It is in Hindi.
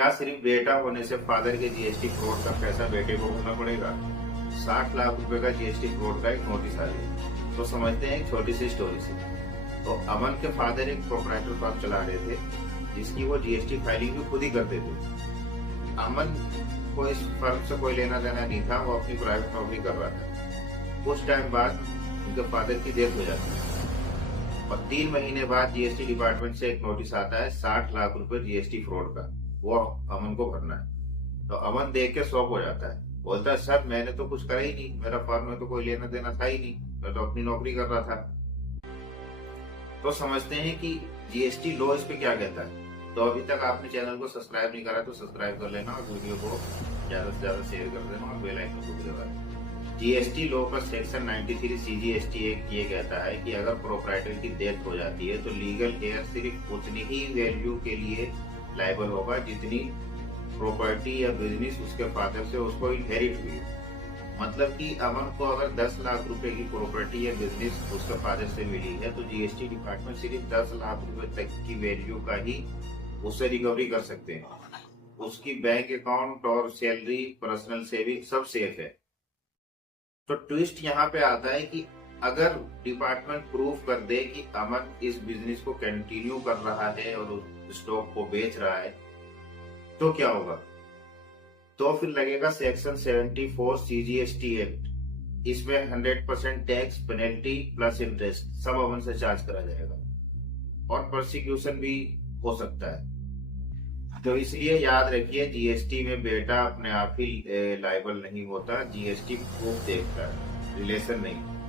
क्या सिर्फ बेटा होने से फादर के जीएसटी फ्रॉड का पैसा बेटे को भरना पड़ेगा? 60 लाख रुपए का जीएसटी फ्रॉड का एक नोटिस आ गया। तो समझते हैं एक छोटी सी स्टोरी से। तो अमन के फादर एक प्रोप्राइटर फर्म चला रहे थे, जिसकी वो जीएसटी फाइलिंग भी खुद ही करते थे। अमन को इस फर्म से कोई लेना देना नहीं था, वो अपनी प्राइवेट नौकरी कर रहा था। कुछ टाइम बाद उनके फादर की डेथ हो जाती है और 3 महीने बाद जीएसटी डिपार्टमेंट से एक नोटिस आता है 60 लाख रुपए जीएसटी फ्रॉड का, वो अमन को भरना है। तो अमन देख के शॉक हो जाता है, बोलता है सर मैंने तो कुछ करा ही नहीं, मेरा फर्म में तो कोई लेना देना था ही नहीं, मैं तो अपनी नौकरी कर रहा था। तो समझते हैं कि जीएसटी लॉ इस पे क्या कहता है। तो अभी तक आपने चैनल को सब्सक्राइब नहीं करा तो सब्सक्राइब कर लेना और वीडियो को ज्यादा से ज्यादा शेयर कर देना और बेल आइकन को भी दबा देना। जीएसटी लॉ का सेक्शन 93 सीजीएसटी एक्ट ये कहता है कि अगर प्रोप्राइटर की डेथ हो जाती है तो लीगल हेयर सिर्फ उतनी ही वैल्यू के लिए लायबल होगा जितनी प्रॉपर्टी या बिजनेस उसके फादर से उसको इनहेरिट हुई। मतलब कि अमन को अगर 10 लाख रुपए की प्रॉपर्टी या बिजनेस उसके फादर से मिली है तो जीएसटी डिपार्टमेंट सिर्फ 10 लाख रुपए तक की वैल्यू का ही उससे रिकवरी कर सकते हैं। उसकी बैंक अकाउंट और सैलरी, पर्सनल सेविंग सब सेफ है। तो ट्विस्ट यहाँ पे आता है कि अगर डिपार्टमेंट प्रूव कर दे कि अमन इस बिजनेस को कंटिन्यू कर रहा है और उस स्टॉक को बेच रहा है तो क्या होगा? तो फिर लगेगा सेक्शन 74 सीजीएसटी एक्ट। इसमें 100% टैक्स, पेनल्टी प्लस इंटरेस्ट सब अमन से चार्ज करा जाएगा और प्रोसिक्यूशन भी हो सकता है। तो इसलिए याद रखिए, जीएसटी में बेटा अपने आप ही लायबल नहीं होता, जीएसटी प्रूफ देखता है, रिलेशन नहीं।